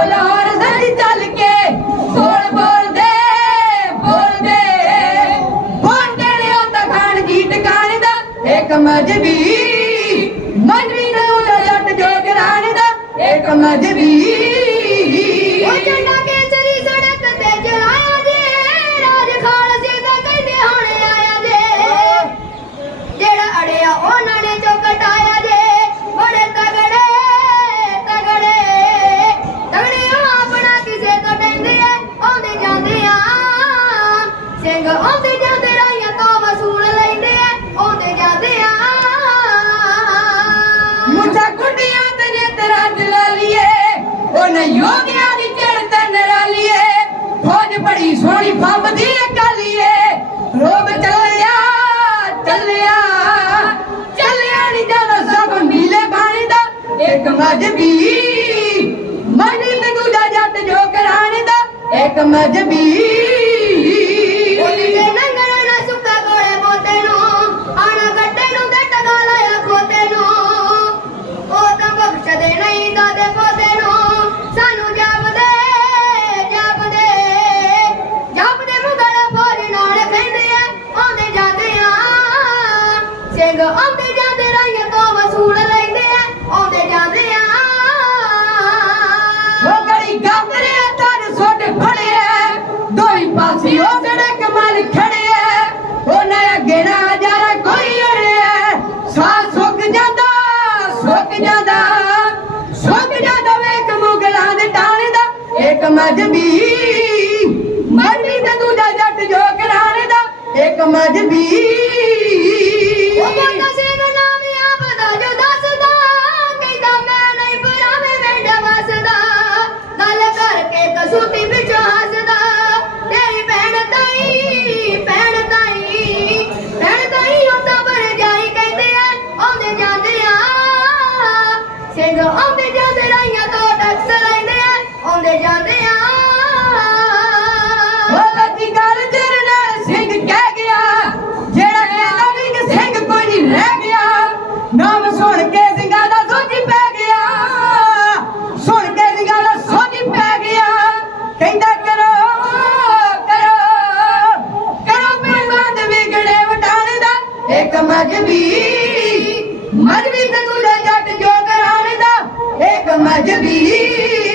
ਦੱਸਿਓ ਲਾਹੌਰ ਚੱਲ ਕੇ ਬੋਲ ਬੋਲਦੇ ਬੋਲਦੇ। ਬੋਲਦੇ ਨੇ ਤਾਂ ਖਾਨ ਜੀ ਟਿਕਾਣੇ ਦਾ, ਇੱਕ ਮਜਬੀ। ਮਨਵੀ ਨੂੰ ਜੱਟ ਜੋਗਰਾਣੇ ਦਾ, ਇੱਕ ਮਜਬੀ। ਸਿੰਘ ਆਉਂਦੇ ਜਾਂਦੇ ਰਾਈਆਂ ਤੋਂ ਵਸੂਲ ਲੈਂਦੇ ਐ ਆਉਂਦੇ ਜਾਂਦੇ ਆ। ਮੁੱਛਾਂ ਕੁੱਟੀਆਂ ਤੇ ਜੇ ਤੇਰਾ ਦਿਲਾ ਲੀਏ ਉਹਨੇ ਯੋਗਿਆਂ ਦੀ ਚੜ ਤੇ ਨਰਾਲੀਏ ਫੌਜ ਬੜੀ ਸੋਹਣੀ ਫੰਬਦੀ ਕਾਲੀਏ। ਰੋਬ ਚੱਲਿਆ ਚੱਲਿਆ ਚੱਲਿਆ ਨਹੀਂ ਜਾਣਾ ਸਭ ਨੀਲੇ ਬਾਣੀ ਦਾ। ਇੱਕ ਮਜਬੀ ਮਨੀ ਤੇ ਦੂਜਾ ਜੱਟ ਜੋ ਕਰਾਣੇ ਦਾ। ਇੱਕ ਮਜਬੀ ਸਿੰਘ ਆਉਂਦੇ ਜਾਂਦੇ ਰਾਈਆਂ ਤੋਂ ਵਸੂਲ ਲੈਂਦੇ ਆ, ਆਉਂਦੇ ਜਾਂਦੇ ਆ। ਉਹ ਗੜੀ ਗਾਮਰੇ ਤਨ ਸੁੱਟ ਫੜਿਆ ਦੋਈ ਪਾਸੇ ਉਹ ਜਿਹੜੇ ਕਮਲ ਖੜਿਆ। ਉਹਨੇ ਅੱਗੇ ਨਾ ਜਰਾ ਕੋਈ ਅੜਿਆ। ਸਾਹ ਸੁੱਕ ਜਾਂਦਾ ਸੁੱਕ ਜਾਂਦਾ। ਸੁੱਕ ਜਾਂਦਾ ਵੇਖ ਮੁਗਲਾਂ ਦੇ ਟਾਣੇ ਦਾ। ਇੱਕ ਮਜਬੀ ਮਰਦੀ ਤੇ ਦੂਜਾ ਜੱਟ ਜੋ ਕਰਾਣੇ ਦਾ। ਇੱਕ ਮਜਬੀ ਉਹ ਬੰਦਾ ਸਿੰਘ ਨਾਮ ਮਜਬੀ ਮਜਬੀ ਤੇ ਦੂਜਾ ਜੱਟ ਜੋ ਕਰਾਣੇ ਦਾ ਇੱਕ ਮਜਬੀ